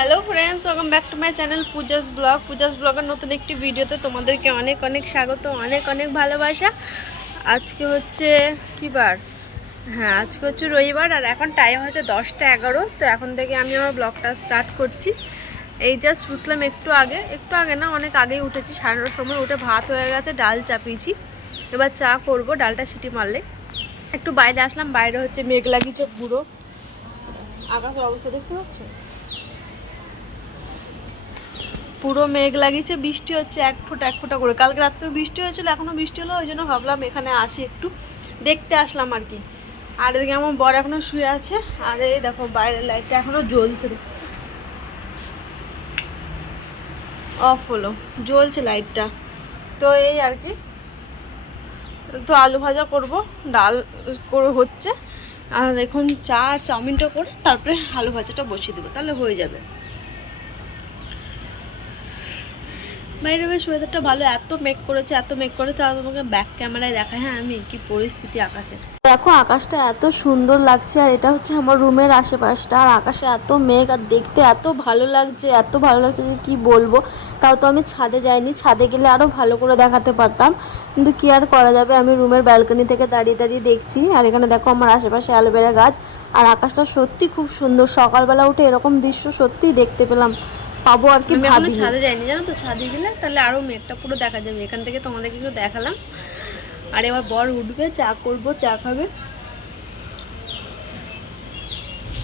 Hello friends welcome back to my channel Pooja's blog Pooja's ব্লগের নতুন একটি ভিডিওতে তোমাদেরকে অনেক অনেক স্বাগত, অনেক অনেক ভালোবাসা। আজকে হচ্ছে কী বার হ্যাঁ আজকে হচ্ছে রবিবার আর এখন টাইম হচ্ছে দশটা এগারো, তো এখন থেকে আমি আমার ব্লগটা স্টার্ট করছি। এই জাস্ট উঠলাম একটু আগে একটু আগে না, অনেক আগেই উঠেছি সাড়ে নটার সময় উঠে ভাত হয়ে গেছে, ডাল চাপিয়েছি। এবার চা করব, ডালটা সিটি মারলে। একটু বাইরে আসলাম, বাইরে হচ্ছে মেঘ লাগিয়েছে পুরো। আকাশের অবস্থা দেখতে পাচ্ছ পুরো মেঘ লাগিয়েছে, বৃষ্টি হচ্ছে এক ফুট, এক ফুটা করে। কালকে রাত্রে বৃষ্টি হয়েছিল এখনও বৃষ্টি হলো ওই জন্য ভাবলাম এখানে আসি একটু, দেখতে আসলাম আর কি। আর এদিকে আমার বর এখনও শুয়ে আছে, আর এই দেখো বাইরের লাইটটা এখনও জ্বলছে অফ হলো, জ্বলছে লাইটটা তো এই আর কি, তো আলু ভাজা করব, ডাল করে হচ্ছে। আর এখন চা, চাউমিনটা করে, তারপরে আলু ভাজাটা বসিয়ে দেবো, তাহলে হয়ে যাবে। বাইরে বেশ ওয়েদারটা ভালো, এত মেঘ করেছে, এত মেঘ করে তাও তোমাকে ব্যাক ক্যামেরায় দেখায় হ্যাঁ আমি কি পরিস্থিতি আকাশের দেখো, আকাশটা এত সুন্দর লাগছে, আর এটা হচ্ছে আমার রুমের আশেপাশটা, আর আকাশে এত মেঘ, আর দেখতে এত ভালো লাগছে, এত ভালো লাগছে যে কি বলব। তাও তো আমি ছাদে যাইনি, ছাদে গেলে আরও ভালো করে দেখাতে পারতাম। কিন্তু কি আর করা যাবে, আমি রুমের ব্যালকনি থেকে দাঁড়িয়ে দাঁড়িয়ে দেখছি, আর এখানে দেখো আমার আশেপাশে অ্যালোভেরা গাছ, আর আকাশটা সত্যি খুব সুন্দর। সকালবেলা উঠে এরকম দৃশ্য সত্যিই দেখতে পেলাম। পাবো আর কি ভাবি ছাদে যাইনি জানো তো? ছাদে গেলে তাহলে আরও মেঘটা পুরো দেখা যাবে। এখান থেকে তোমাদেরকে একটু দেখালাম। আর এবার বর উঠবে চা করব চা খাবে।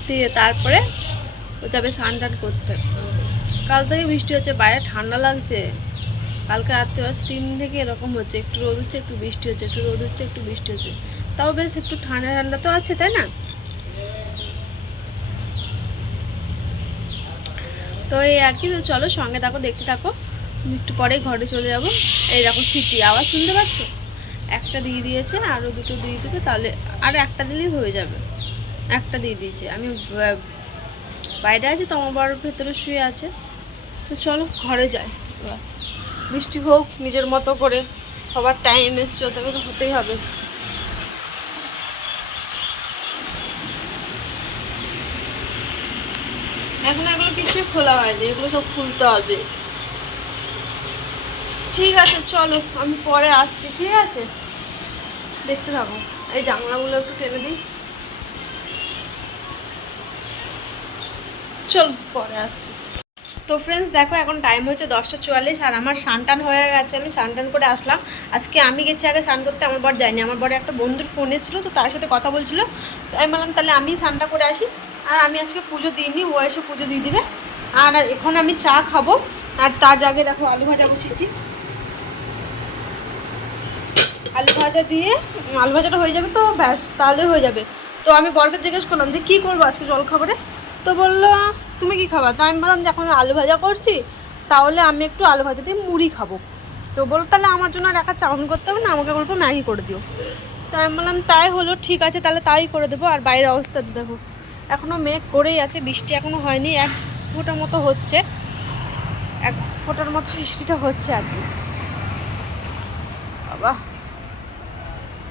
দিয়ে তারপরে ও যাবে স্নান টান করতে। কাল থেকে বৃষ্টি হচ্ছে বাইরে ঠান্ডা লাগছে। কালকে রাত্রে বাস তিন থেকে এরকম হচ্ছে। একটু রোদ হচ্ছে একটু বৃষ্টি হচ্ছে একটু রোদ হচ্ছে একটু বৃষ্টি হচ্ছে। তাও বেশ একটু ঠান্ডা ঠান্ডা তো আছে তাই না? তো এই আর কি, তো চলো সঙ্গে থাকো, দেখতে থাকো। একটু পরেই ঘরে চলে যাব। এই দেখো সিটি, আওয়াজ শুনতে পাচ্ছ? একটা দিয়ে দিয়েছে আরও দুটো দিয়ে দেবে, তাহলে আর একটা দিলেই হয়ে যাবে। একটা দিয়ে দিয়েছে। আমি বাইরে আছি তোমার বড় ভেতরে শুয়ে আছে। তো চলো ঘরে যাই। বৃষ্টি হোক, নিজের মতো করে। সবার টাইম এসছে তবে তো হতেই হবে। এখন এগুলো কিছুই খোলা হয়নি, এগুলো সব খুলতে হবে। ঠিক আছে, চলো, আমি পরে আসছি, ঠিক আছে? দেখতে থাকো। এই জানলাগুলো একটু টেনে দিই। চল, পরে আসছি। তো ফ্রেন্ডস দেখো, এখন টাইম হচ্ছে দশটা চুয়াল্লিশ, আর আমার সানটান হয়ে গেছে, আমি সানটান করে আসলাম। আজকে আমি গেছি আগে স্নান করতে, আমার বর যায়নি। আমার বড় একটা বন্ধুর ফোন এসেছিল, তো তার সাথে কথা বলছিল। তো আমি বললাম, তাহলে আমি স্নানটা করে আসি। আর আমি আজকে পুজো দিইনি, ও এসে পুজো দিয়ে দিবে। আর এখন আমি চা খাব। আর তার আগে দেখো আলু ভাজা বসেছি। আলু ভাজা দিয়ে আলু ভাজাটা হয়ে যাবে তো, ব্যাস, তাহলে হয়ে যাবে। তো আমি বরকে জিজ্ঞেস করলাম যে, কী করব আজকে জল খাবারে তো বলল, তুমি কি খাবা? তো আমি বললাম যে, এখন আলু ভাজা করছি, তাহলে আমি একটু আলু ভাজা দিয়ে মুড়ি খাব। তো বলল, তাহলে আমার জন্য আর একটা চাউমিন করতে হবে না, আমাকে বলব ম্যাগি করে দিও। তো আমি বললাম, তাই হলো, ঠিক আছে, তাহলে তাই করে দেবো। আর বাইরের অবস্থা দেখো এখনও মেঘ করেই আছে, বৃষ্টি এখনও হয়নি, এক ফোঁটার মতো হচ্ছে। এক ফোঁটার মতো বৃষ্টিটা হচ্ছে আর কি। বাবা,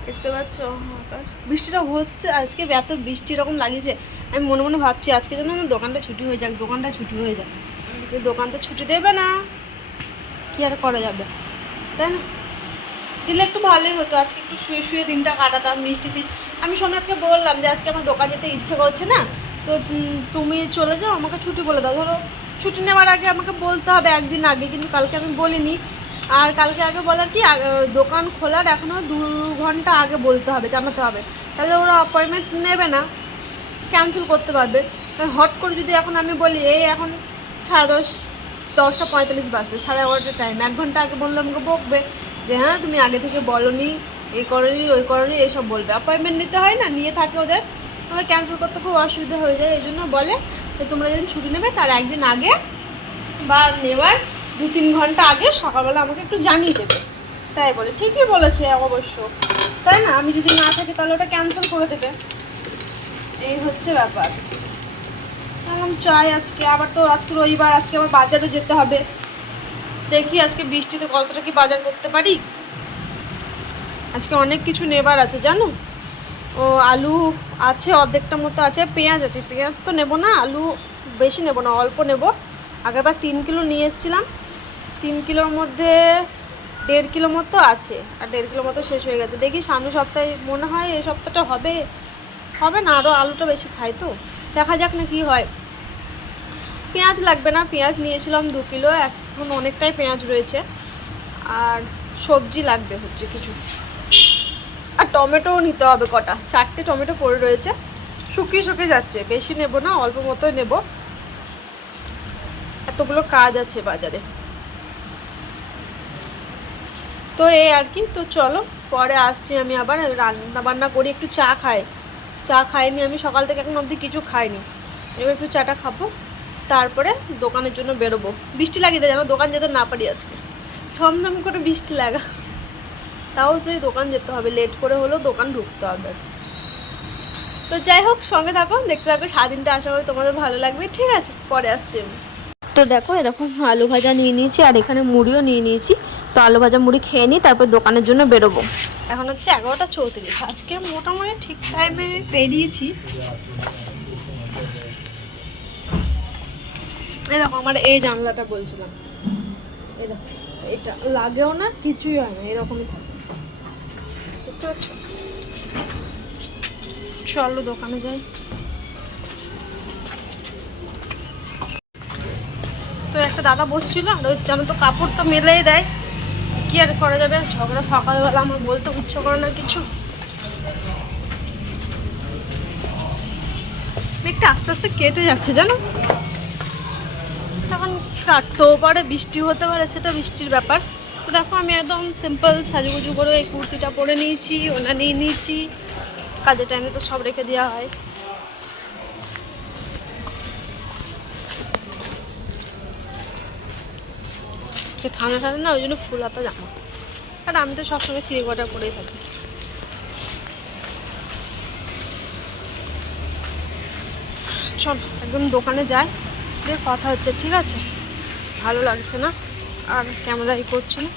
দেখতে পাচ্ছ আকাশ? বৃষ্টিটা হচ্ছে আজকে, এত বৃষ্টি এরকম লাগিয়েছে। আমি মনে মনে ভাবছি, আজকে যেন আমার দোকানটা ছুটি হয়ে যাক, দোকানটা ছুটি হয়ে যাক। দোকান তো ছুটি দেবে না। কি আর করা যাবে? তাই না? দিলে একটু ভালোই হতো, আজকে একটু শুয়ে শুয়ে দিনটা কাটাতাম, মিষ্টি দিন আমি সোনাথকে বললাম যে আজকে আমার দোকান যেতে ইচ্ছে করছে না, তো তুমি চলে যাও, আমাকে ছুটি বলে দাও। ধরো, ছুটি নেওয়ার আগে আমাকে বলতে হবে একদিন আগে, কিন্তু কালকে আমি বলিনি। আর কালকে আগে বলার কি দোকান খোলার এখনও দু ঘণ্টা আগে বলতে হবে, জানাতে হবে। তাহলে ওরা অ্যাপয়েন্টমেন্ট নেবে না ক্যান্সেল করতে পারবে। হট করে যদি এখন আমি বলি, এই এখন সাড়ে দশ, দশটা পঁয়তাল্লিশ বাসে সাড়ে এগারোটার টাইম এক ঘণ্টা আগে বললে আমাকে বকবে যে হ্যাঁ তুমি আগে থেকে বলনি। এই করনি ওই করনি এইসব বলবে। অ্যাপয়েন্টমেন্ট নিতে হয় না, নিয়ে থাকে ওদের। ওদের ক্যান্সেল করতে খুব অসুবিধা হয়ে যায়, এই জন্য বলে যে তোমরা যেদিন ছুটি নেবে, তার একদিন আগে বা নেওয়ার দু তিন ঘণ্টা আগে সকালবেলা আমাকে একটু জানিয়ে দেবে। তাই বলে। ঠিকই বলেছে অবশ্য। তাই না? আমি যদি না থাকি, তাহলে ওটা ক্যান্সেল করে দেবে। এই হচ্ছে ব্যাপার। এখন চাই আজকে। আবার তো আজকে রবিবার, আজকে আবার বাজারে যেতে হবে। দেখি আজকে বৃষ্টিতে কতটা কি বাজার করতে পারি? আজকে অনেক কিছু নেবার আছে, জানো? ও, আলু আছে, অর্ধেকটা মতো আছে পেঁয়াজ আছে। পেঁয়াজ তো নেব না, আলু বেশি নেব না, অল্প নেব। আগেরবার তিন কিলো নিয়ে এসেছিলাম। তিন কিলোর মধ্যে দেড় কিলো মতো আছে, আর দেড় কিলো মতো শেষ হয়ে গেছে। দেখি সামনে সপ্তাহে মনে হয় এই সপ্তাহটা হবে হবে না আরও আলুটা বেশি খাই তো। দেখা যাক না কি হয়। পেঁয়াজ লাগবে না, পেঁয়াজ নিয়েছিলাম দু কিলো, এখন অনেকটাই পেঁয়াজ রয়েছে। আর সবজি লাগবে হচ্ছে কিছু। টমেটোও নিতে হবে কটা। চারটে টমেটো পড়ে রয়েছে। শুকিয়ে শুকিয়ে যাচ্ছে। বেশি নেব না, অল্প মতোই নেব। এতগুলো কাজ আছে বাজারে। তো এই আর কি, তো চলো, পরে আসছি আমি আবার। রান্না বান্না করি, একটু চা খাই। চা খাইনি আমি, সকাল থেকে এখন অবধি কিছু খাইনি। এবার একটু চাটা খাব, তারপরে দোকানের জন্য বেরোবো। বৃষ্টি লাগিয়ে দেয় যেন দোকান যেতে না পারি আজকে। ঝমঝম করে বৃষ্টি লাগা। তাও যদি দোকান যেতে হবে লেট করে হলেও দোকান ঢুকতে হবে। তো যাই হোক সঙ্গে থাকো দেখতে থাকো সারাদিনটা আশা করি তোমাদের ভালো লাগবে। ঠিক আছে পরে আসছি আমি। তো দেখো এরকম আলু ভাজা নিয়ে নিয়েছি আর এখানে মুড়িও নিয়ে নিয়েছি। তো আলু ভাজা মুড়ি খেয়ে নিই তারপর দোকানের জন্য বেরোবো। এখন হচ্ছে এগারোটা চৌত্রিশ। আজকে মোটামুটি ঠিক টাইমে বেরিয়েছি। এই দেখো আমার এই জানলাটা বলছিলাম। এই দেখো এটা লাগেও না কিছুই হয় না এরকমই থাকে। দেখতে পাচ্ছ? চলো দোকানে যাই। তো একটা দাদা বসছিল, আর ওই যেন তো কাপড়টা মেলেই দেয়। কি আর করা যাবে? ঝগড়া সকালবেলা আমার বলতে ইচ্ছে করে না কিছু। মেঘটা আস্তে আস্তে কেটে যাচ্ছে, জানো? এখন কাটতেও পারে, বৃষ্টি হতে পারে, সেটা বৃষ্টির ব্যাপার। তো দেখো, আমি একদম সিম্পল সাজুগুজু করে এই কুর্তিটা পরে নিয়েছি, ওনা নিয়ে নিয়েছি। কাজের টাইমে তো সব রেখে দেওয়া হয়। ঠান্ডা ঠান্ডা না, ওই জন্য ফুল হাতা জামা। আর আমি তো সবসময় থ্রি কোয়ার্টার পরেই থাকি। চল, একদম দোকানে যাই দিয়ে কথা হচ্ছে, ঠিক আছে? ভালো লাগছে না? আর ক্যামেরাই করছি না।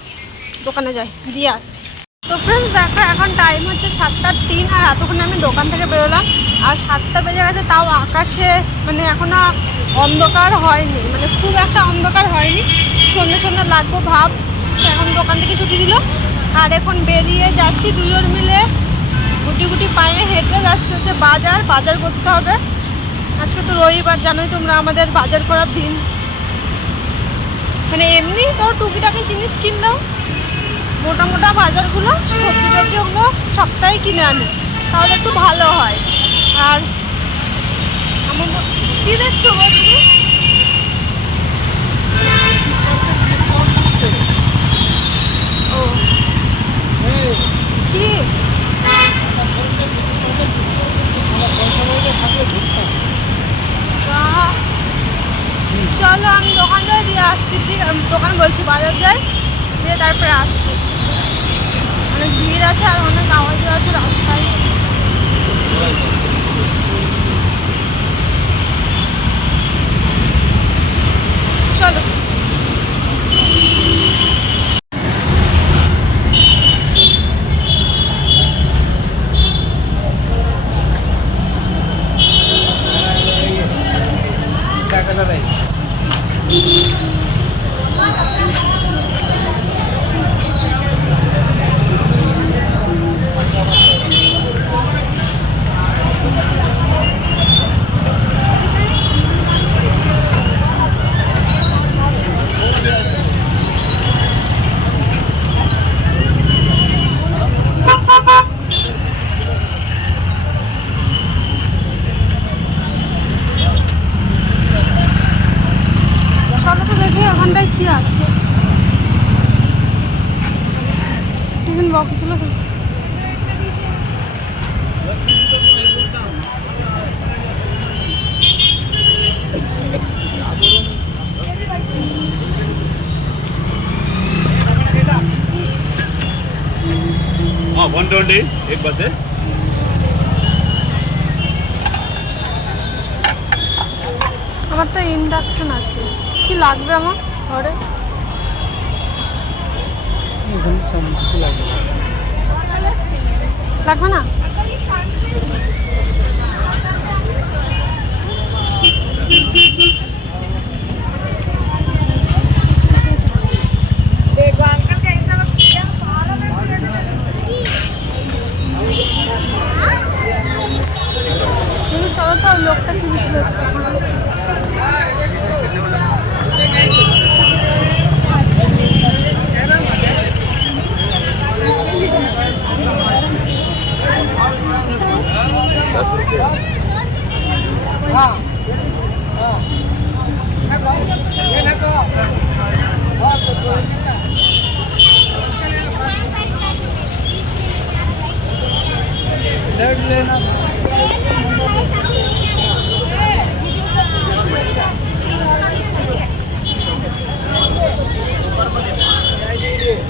দোকানে যাই, দিয়ে আসছি। তো ফ্রেন্ডস দেখো, এখন টাইম হচ্ছে সাতটার তিন আর এতক্ষণ আমি দোকান থেকে বেরোলাম। আর সাতটা বেজে গেছে, তাও আকাশে মানে এখনও অন্ধকার হয়নি। মানে খুব একটা অন্ধকার হয়নি। সন্ধ্যে সন্ধ্যে লাগবো ভাব। এখন দোকান থেকে ছুটি দিল। আর এখন বেরিয়ে যাচ্ছি দুজন মিলে। গুটি গুটি পায়ে হেঁটে যাচ্ছে হচ্ছে বাজার। বাজার করতে হবে। আজকে তো রবিবার, জানোই তোমরা আমাদের বাজার করার দিন। মানে এমনি তোর টুকিটাকি জিনিস কিনলেও মোটা মোটা বাজারগুলো সবজি টবজি ওগুলো সপ্তাহে কিনে আনি, তাহলে একটু ভালো হয়। আর মো- কি দেখছ ও কি বাহ। চলো আমি দোকান যাই দিয়ে আসছি ঠিক আমি দোকান বলছি বাজার যাই দিয়ে তারপরে আসছি। অনেক ভিড় আছে আর অনেক আওয়াজও আছে রাস্তায়। চলো তো দেখি ওখানটায় কি আছে টিফিন বক্সগুলো हाँ वन ट्वेंटी एक बस है আমার তো ইন্ডাকশন আছে কি লাগবে আমার ঘরে লাগবে না কিন্তু চলো লোকটা কি বিক্রি হচ্ছে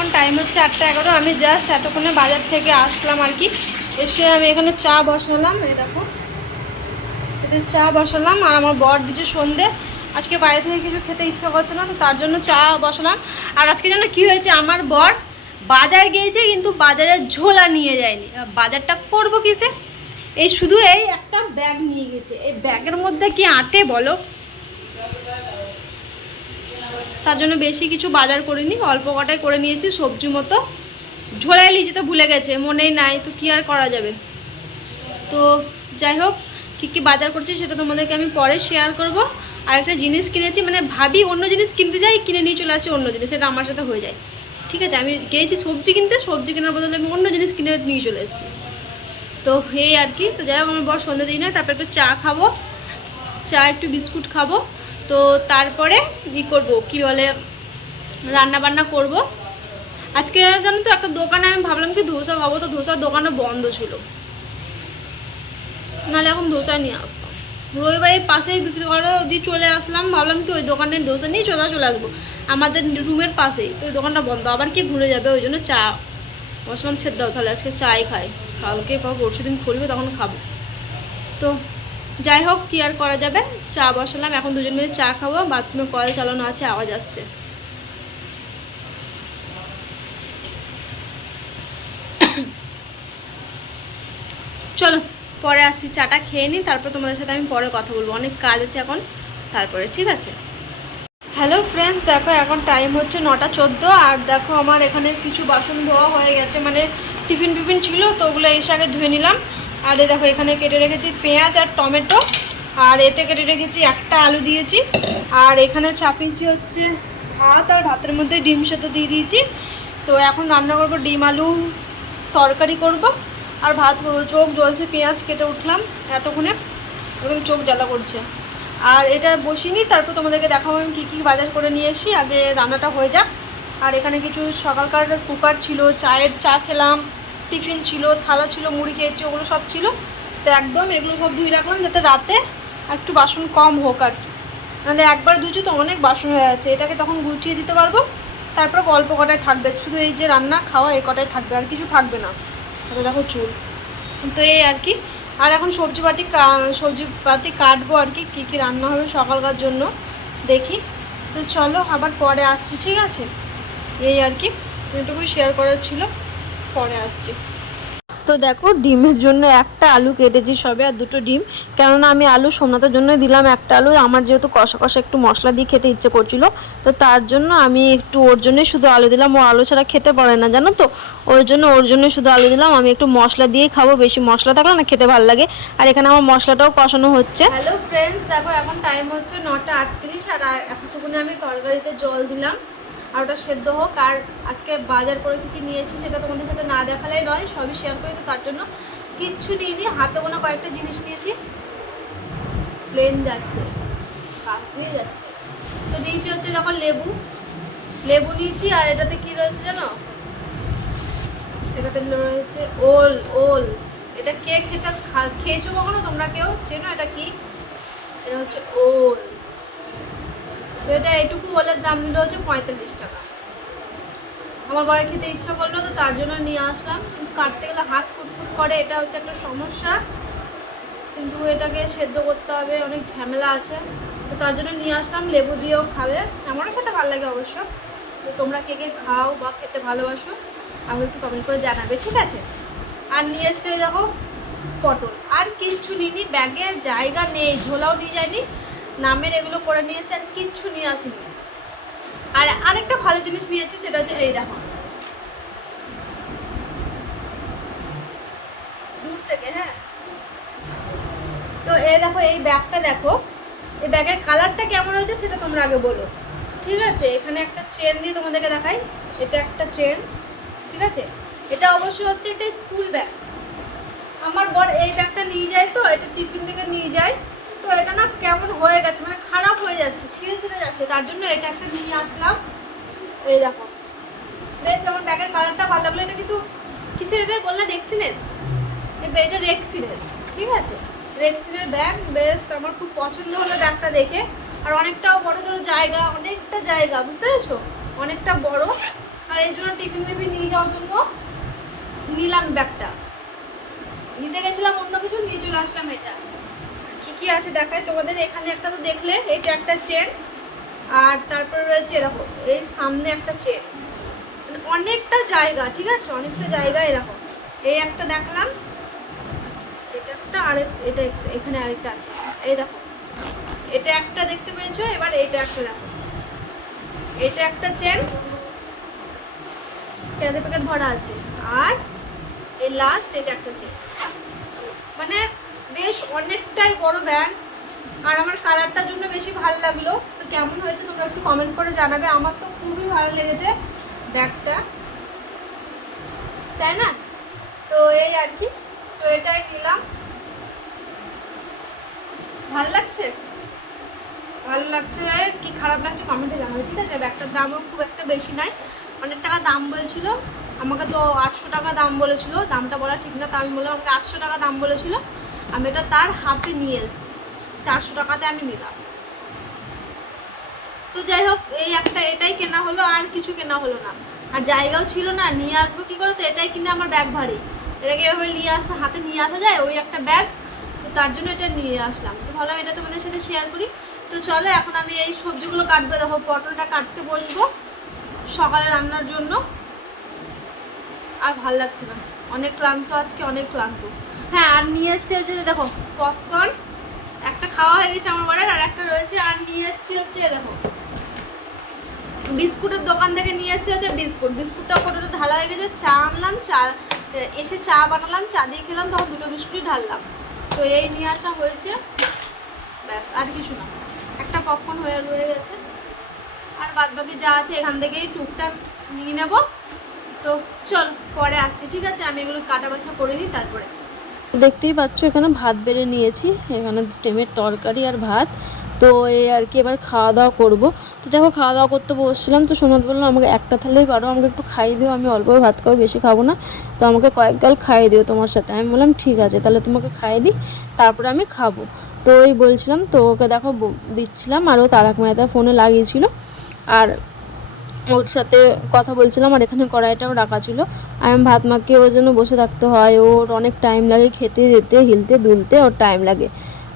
এখন টাইম হচ্ছে আটটা এগারো, আমি জাস্ট এতক্ষণে বাজার থেকে আসলাম আর কি। এসে আমি এখানে চা বসালাম, এই দেখো। এতে চা বসালাম আর আমার বর দিচ্ছে সন্ধে। আজকে বাইরে থেকে কিছু খেতে ইচ্ছা করছে না, তো তার জন্য চা বসালাম। আর আজকে যেন কি হয়েছে, আমার বর বাজার গিয়েছে, কিন্তু বাজারে ঝোলা নিয়ে যায়নি। বাজারটা করব কিসে? এই শুধু এই একটা ব্যাগ নিয়ে গেছে। এই ব্যাগের মধ্যে কি আটে বলো? তার জন্য বেশি কিছু বাজার করিনি, অল্প কটাই করে নিয়েছি সবজি মতো। ঝোলাই লিচি তো ভুলে গেছে, মনেই নাই তো কি আর করা যাবে। তো যাই হোক, কী কী বাজার করছি সেটা তোমাদেরকে আমি পরে শেয়ার করব। আর একটা জিনিস কিনেছি মানে ভাবি অন্য জিনিস কিনতে যাই কিনে নিয়ে চলে আসি অন্য জিনিস, সেটা আমার সাথে হয়ে যায়। ঠিক আছে, আমি গিয়েছি সবজি কিনতে, সবজি কেনার বদলে আমি অন্য জিনিস কিনে নিয়ে চলে এসেছি। তো এই আর কি, তো যাই হোক, আমার বর সন্ধ্যে দিই না, তারপর একটু চা খাব, চা একটু বিস্কুট খাব। তো তারপরে ই করব, কি বলে রান্না বান্না করব। আজকে জানো তো, একটা দোকানে আমি ভাবলাম কি ধোসা খাব তো ধোসার দোকানও বন্ধ ছিল। নাহলে এখন ধোসা নিয়ে আসতাম। রবিবারের পাশেই বিক্রি করে দিয়ে চলে আসলাম, ভাবলাম কি ওই দোকানের ধোসা নিয়ে চলে চলে আসব। আমাদের রুমের পাশেই, তো ওই দোকানটা বন্ধ। আবার কি ঘুরে যাবে, ওই জন্য চা বসলাম ছেদ দাও, তাহলে আজকে চাই খাই। কালকে পরশু দিন খুলবে তখন খাব। তো যাই হোক, কি আর করা যাবে? চা বসালাম, এখন দুজন মিলে চা খাব। বাথরুমে কল চালানো আছে, আওয়াজ আসছে। চলো, পরে আসছি, চাটা খেয়ে নিই, তারপর তোমাদের সাথে আমি পরে কথা বলব। অনেক কাজ আছে এখন, তারপরে, ঠিক আছে? হ্যালো ফ্রেন্ডস দেখো এখন টাইম হচ্ছে নটা চোদ্দ, আর দেখো আমার এখানে কিছু বাসন ধোয়া হয়ে গেছে মানে টিফিন টিফিন ছিল, তো ওগুলো এসে আগে ধুয়ে নিলাম। আর দেখো, এখানে কেটে রেখেছি পেঁয়াজ আর টমেটো। আর এতে কেটে রেখেছি একটা আলু দিয়েছি। আর এখানে চাপিয়েছি হচ্ছে ভাত আর ভাতের মধ্যে ডিম সেদ্ধ দিয়ে দিয়েছি। তো এখন রান্না করব ডিম, আলু তরকারি করব। আর ভাত চোখ জ্বলছে, পেঁয়াজ কেটে উঠলাম এতক্ষণে এবং চোখ জ্বালা করছে। আর এটা বসিনি, তারপর তোমাদেরকে দেখাবো আমি কী কী বাজার করে নিয়ে এসি আগে রান্নাটা হয়ে যাক। আর এখানে কিছু সকালকার কুকার ছিল, চায়ের চা খেলাম, টিফিন ছিল, থালা ছিল, মুড়ি খেয়েছি, ওগুলো সব ছিল। তো একদম এগুলো সব ধুয়ে রাখলাম যাতে রাতে একটু বাসন কম হোক আর কি। নাহলে একবার ধুচ্ছি তো অনেক বাসন হয়ে আছে এটাকে তখন গুছিয়ে দিতে পারব। তারপর অল্প কটায় থাকবে। শুধু এই যে রান্না, খাওয়া, এই কটায় থাকবে। আর কিছু থাকবে না। তাতে দেখো চুল। তো এই আর কি। আর এখন সবজি পাতি সবজি পাতি কাটবো আর কি। কী কী রান্না হবে সকালকার জন্য দেখি। তো চলো আবার পরে আসছি, ঠিক আছে? এই আর কি। এটুকুই শেয়ার করার ছিল। পরে আসছি। তো দেখো, ডিমের জন্য একটা আলু কেটেছি সবে আর দুটো ডিম। কেননা আমি আলু সোমনাথের জন্য দিলাম একটা আলু। আমার যেহেতু কষা কষা একটু মশলা দিয়ে খেতে ইচ্ছে করছিল, তো তার জন্য আমি একটু ওর জন্যই শুধু আলু দিলাম। ও আলু ছাড়া খেতে পারে না, জানো তো? ওই জন্য ওর জন্য শুধু আলু দিলাম। আমি একটু মশলা দিয়েই খাব, বেশি মশলা থাকলে না খেতে ভালো লাগে। আর এখানে আমার মশলাটাও কষানো হচ্ছে। হ্যালো ফ্রেন্ডস দেখো, এখন টাইম হচ্ছে নটা আটত্রিশ, আর এতটুকুনি আমি তরকারিতে জল দিলাম। আর ওটা সেদ্ধ হোক, আর আজকে বাজার করে কী কী নিয়ে এসেছি সেটা তোমাদের সাথে না দেখালেই নয়, সবই শেয়ার করি, তো তার জন্য কিচ্ছু নিইনি, হাতে গোনা কয়েকটা জিনিস নিয়েছি। প্লেন যাচ্ছে কাজ দিয়ে যাচ্ছে। তো নিয়েছি হচ্ছে যখন লেবু লেবু নিয়েছি, আর এটাতে কি রয়েছে জানো? এটাতে রয়েছে ওল ওল। এটা কে খেতে খেয়েছো কখনো? তোমরা কেউ চেনো এটা কি? এটা হচ্ছে ওল। তো এটা এইটুকু ওলের দাম নিল হচ্ছে পঁয়তাল্লিশ টাকা। আমার বাড়ি খেতে ইচ্ছা করল তো তার জন্য নিয়ে আসলাম, কিন্তু কাটতে গেলে হাত ফুটফুট করে, এটা হচ্ছে একটা সমস্যা। কিন্তু এটাকে সেদ্ধ করতে হবে, অনেক ঝামেলা আছে। তো তার জন্য নিয়ে আসলাম, লেবু দিয়েও খাবে। আমারও খেতে ভালো লাগে অবশ্য। তো তোমরা কে কে খাও বা খেতে ভালোবাসো, আমাকে একটু কমেন্ট করে জানাবে, ঠিক আছে? আর নিয়ে এসছে দেখো পটল। আর কিচ্ছু নিইনি, ব্যাগে জায়গা নেই, ঝোলাও নিয়ে যায়নি। নামের এগুলো করে নিয়েছে আর কিচ্ছু নিয়ে আসিনি। আর আরেকটা ভালো জিনিস নিয়েছি সেটা হচ্ছে এই দেখো। দূর থেকে হ্যাঁ। তো এই দেখো, এই ব্যাগটা দেখো। এই ব্যাগের কালারটা কেমন হয়েছে সেটা তোমরা আগে বলো। ঠিক আছে? এখানে একটা চেন দিয়ে তোমাদেরকে দেখাই। এটা একটা চেন, ঠিক আছে? এটা অবশ্যই হচ্ছে একটা স্কুল ব্যাগ। আমার বর এই ব্যাগটা নিয়ে যায় তো, এটা টিফিন থেকে নিয়ে যায়। তো এটা না কেমন হয়ে গেছে? মানে খারাপ হয়ে যাচ্ছে, ছিঁড়ে ছিঁড়ে যাচ্ছে। তার জন্য এটা একটা নিয়ে আসলাম। এই দেখো। বেশ, আমার ব্যাগের কালারটা ভালো লাগল। এটা কিন্তু কিসের এটা বললে? রেক্সিনের এটা রেক্সিনের ঠিক আছে? রেক্সিনের ব্যাগ বেশ, আমার খুব পছন্দ হলো ব্যাগটা দেখে। আর অনেকটাও বড় ধরো জায়গা, অনেকটা জায়গা, বুঝতে পেরেছ? অনেকটা বড়। আর এই জন্য টিফিন মিফিন নিয়ে যাওয়ার জন্য নিলাম ব্যাগটা নিতে গেছিলাম অন্য কিছু, নিয়ে চলে আসলাম এটা। কি আছে দেখায় তোমাদের এখানে একটা তো দেখলে, এটা একটা চেন আর তারপরে রয়েছে এরকম এই সামনে একটা চেন মানে অনেকটা জায়গা, ঠিক আছে? অনেকটা জায়গা এরকম। এই একটা দেখলাম, এটা একটা আরেক, এটা এখানে আরেকটা আছে। এই দেখো, এটা একটা দেখতে পেয়েছ, এবার এটা একটা দেখো। এটা একটা চেন প্যাকেট প্যাকেট ভরা আছে। আর এই লাস্ট এটা একটা চেন মানে বেশ অনেকটাই বড় ব্যাগ আর আমার কালারটার জন্য বেশি ভালো লাগল। তো কেমন হয়েছে তোমরা একটু কমেন্ট করে জানাবে। আমার তো খুবই ভালো লেগেছে ব্যাগটা তাই না? তো এই আর কি। তো এটাই নিলাম। ভালো লাগছে? ভালো লাগছে। কি খারাপ লাগছে কমেন্টে জানাবে, ঠিক আছে? ব্যাগটার দামও খুব একটা বেশি নাই। অনেক টাকা দাম বলছিল। আমাকে তো আটশো টাকা দাম বলেছিল। দামটা বলা ঠিক না, তা আমি বললাম আমাকে আটশো টাকা দাম বলেছিল। আমি এটা তার হাতে নিয়ে এসেছি। চারশো টাকাতে আমি নিলাম। তো যাই হোক, এই একটা এটাই কেনা হলো, আর কিছু কেনা হলো না। আর জায়গাও ছিল না, নিয়ে আসব কি করে তো? এটাই কিনে আমার ব্যাগ ভারী এটাকে এভাবে নিয়ে আসা, হাতে নিয়ে আসা যায়? ওই একটা ব্যাগ তো তার জন্য এটা নিয়ে আসলাম। তো ভাবলাম এটা তোমাদের সাথে শেয়ার করি। তো চলো, এখন আমি এই সবজিগুলো কাটবো। দেখো, পটলটা কাটতে বসবো সকালে রান্নার জন্য। আর ভালো লাগছে না। অনেক ক্লান্ত আজকে, অনেক ক্লান্ত। হ্যাঁ আর নিয়ে এসছে হচ্ছে দেখো পপকর্ন একটা খাওয়া হয়ে গেছে আমার বাড়ির, আর একটা রয়েছে, আর নিয়ে এসছি হচ্ছে দেখো, বিস্কুটের দোকান থেকে নিয়ে এসেছি হচ্ছে বিস্কুট। বিস্কুটটা কোটোটা ঢালা হয়ে গেছে, চা আনলাম, চা, এসে চা বানালাম, চা দিয়ে খেলাম, তখন দুটো বিস্কুটই ঢাললাম। তো এই নিয়ে আসা হয়েছে, ব্যাস, আর কিছু না। একটা পপকর্ন হয়ে, রয়ে গেছে। আর বাদ বাকি যা আছে এখান থেকেই টুকটাক নিয়ে নেব। তো চল, পরে আসছি, ঠিক আছে? আমি এগুলো কাটা বাছা করে নিই, তারপরে। দেখতেই পাচ্ছ, এখানে ভাত বেড়ে নিয়েছি। এখানে টেমের তরকারি আর ভাত। তো এই আর কি এবার খাওয়া দাওয়া করব। তো দেখো খাওয়া দাওয়া করতে বসছিলাম। তো সোনাদ বলল, আমাকে একটা থালেই পারো, আমাকে একটু খাইয়ে দিও। আমি অল্প ভাত খাব, বেশি খাব না। তো আমাকে কয়েক গাল খাইয়ে দিও তোমার সাথে। আমি বললাম, ঠিক আছে, তাহলে তোমাকে খাইয়ে দিই, তারপরে আমি খাব। তো ওই বলছিলাম, তো ওকে দেখো দিচ্ছিলাম। আর ও তারাক মেহতা ফোনে লাগিয়েছিল। আর ওর সাথে কথা বলছিলাম আর এখানে কড়াইটাও রাখা ছিল। আমি ভাত মাকে ওর জন্য বসে থাকতে হয়। ওর অনেক টাইম লাগে খেতে যেতে, হিলতে দুলতে, ওর টাইম লাগে।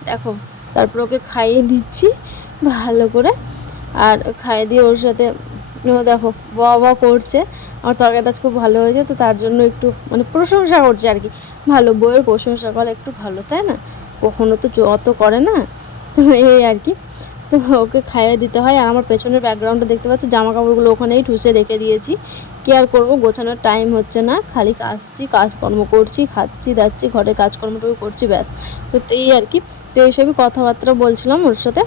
দেখো, তারপর ওকে খাইয়ে দিচ্ছি ভালো করে। আর খাইয়ে দিয়ে ওর সাথে, ও দেখো বাবা করছে। আমার তরকারিটা খুব ভালো হয়েছে, তো তার জন্য একটু মানে প্রশংসা করছে আর কি। ভালো বইয়ের প্রশংসা করা একটু ভালো, তাই না? কখনো তো অত করে না। তো এই আর কি। তো ওকে খাইয়ে দিতে হয়। আর আমার পেছনের ব্যাকগ্রাউন্ডটা দেখতে পাচ্ছি জামা কাপড়গুলো ওখানেই ঠুসে রেখে দিয়েছি। কি আর করব? গোছানোর টাইম হচ্ছে না। খালি কাজছি কাজকর্ম করছি খাচ্ছি দাচ্ছি ঘরের কাজকর্মটুকু করছি ব্যাস। তো এই আর কি। তো এইসবই কথাবার্তা বলছিলাম ওর সাথে।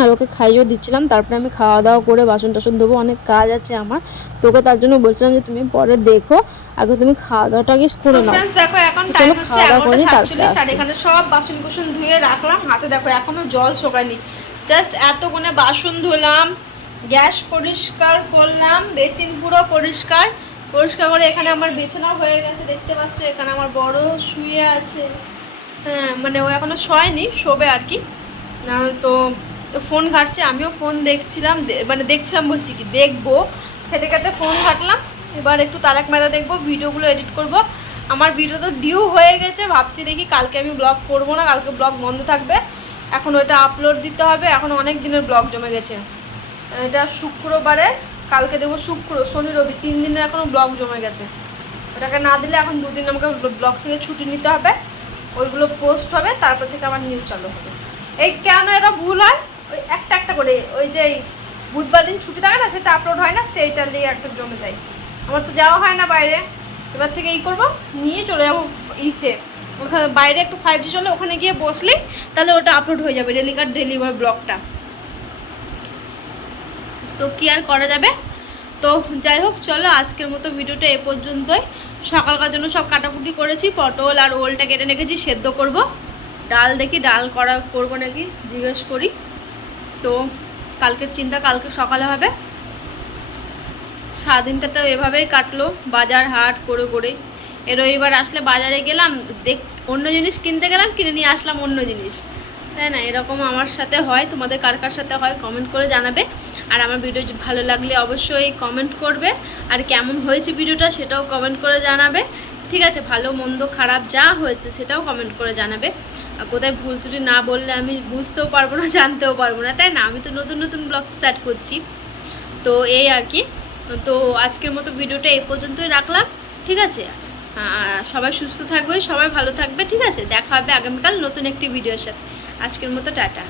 আর ওকে খাইয়েও দিচ্ছিলাম। তারপরে আমি খাওয়া দাওয়া করে বাসন টাসন দেবো অনেক কাজ আছে আমার। তোকে তার জন্য বলছিলাম যে তুমি পরে দেখো। আগে তুমি খাওয়া দাওয়াটা আগে করে নাও। দেখো এখন টাইম হচ্ছে আর এখানে সব বাসন কুসন ধুয়ে রাখলাম। হাতে দেখো এখনও জল শোকায়নি। জাস্ট এতক্ষণে বাসন ধুলাম, গ্যাস পরিষ্কার করলাম, বেসিন পুরো পরিষ্কার। পরিষ্কার করে এখানে আমার বিছানা হয়ে গেছে, দেখতে পাচ্ছ, এখানে আমার বড় শুয়ে আছে। হ্যাঁ মানে ও এখনও শোয়নি, শোবে আর কি। তো ফোন ঘাটছে, আমিও ফোন দেখছিলাম মানে দেখছিলাম বলছি কি, দেখব। খেতে খেতে ফোন ঘাটলাম, এবার একটু তারক মেহতা দেখব, ভিডিওগুলো এডিট করব। আমার ভিডিও তো ডিউ হয়ে গেছে, ভাবছি দেখি কালকে আমি ব্লগ করব না, কালকে ব্লগ বন্ধ থাকবে। এখন ওটা আপলোড দিতে হবে, এখন অনেক দিনের ব্লগ জমে গেছে। এটা শুক্রবারে, কালকে দেবো শুক্র, শনি, রবি, তিন দিনের এখনও ব্লগ জমে গেছে। ওটাকে না দিলে এখন দুদিন আমাকে ব্লগ থেকে ছুটি নিতে হবে, ওইগুলো পোস্ট হবে, তারপর থেকে আমার নিউজ চালু হবে। এই কেন এটা ভুল হয়? ওই একটা একটা করে, ওই যে বুধবার দিন ছুটি থাকে না, সেটা আপলোড হয় না, সেইটা দিয়ে একটা জমে যায়। আমার তো যাওয়া হয় না বাইরে। এবার থেকে এই করব, নিয়ে চলে যাব ইসে। ওখানে বাইরে একটু ফাইভ জি চলে, ওখানে গিয়ে বসলি তাহলে ওটা আপলোড হয়ে যাবে ডেলিকার ডেলিভার ব্লগটা তো কি আর করা যাবে? তো যাই হোক, চলো আজকের মতো ভিডিওটা এ পর্যন্তই। সকালকার জন্য সব কাটাকুটি করেছি, পটল আর ওলটা কেটে রেখেছি, সেদ্ধ করব। ডাল দেখি, ডাল করা করব নাকি? জিজ্ঞেস করি। তো কালকের চিন্তা কালকে সকালে হবে। সারাদিনটা তো এভাবেই কাটলো, বাজার হাট, করে করে। রবিবার আসলে বাজারে গেলাম, দেখ, অন্য জিনিস কিনতে গেলাম, কিনে নিয়ে আসলাম অন্য জিনিস। তাই না? এরকম আমার সাথে হয়, তোমাদের কার কার সাথে হয় কমেন্ট করে জানাবে। আর আমার ভিডিও ভালো লাগলে অবশ্যই কমেন্ট করবে। আর কেমন হয়েছে ভিডিওটা সেটাও কমেন্ট করে জানাবে। ঠিক আছে, ভালো, মন্দ, খারাপ যা হয়েছে সেটাও কমেন্ট করে জানাবে। কোথায় ভুল ত্রুটি না বললে আমি বুঝতেও পারব না, জানতেও পারব না। তাই না? আমি তো নতুন নতুন ব্লগ স্টার্ট করছি। তো এই আর কি। তো আজকের মতো ভিডিওটা এই পর্যন্তই রাখলাম। ঠিক আছে? সবাই সুস্থ থাকবে, সবাই ভালো থাকবে, ঠিক আছে? দেখা হবে আগামীকাল নতুন একটি ভিডিওর সাথে। আজকের মতো টাটা।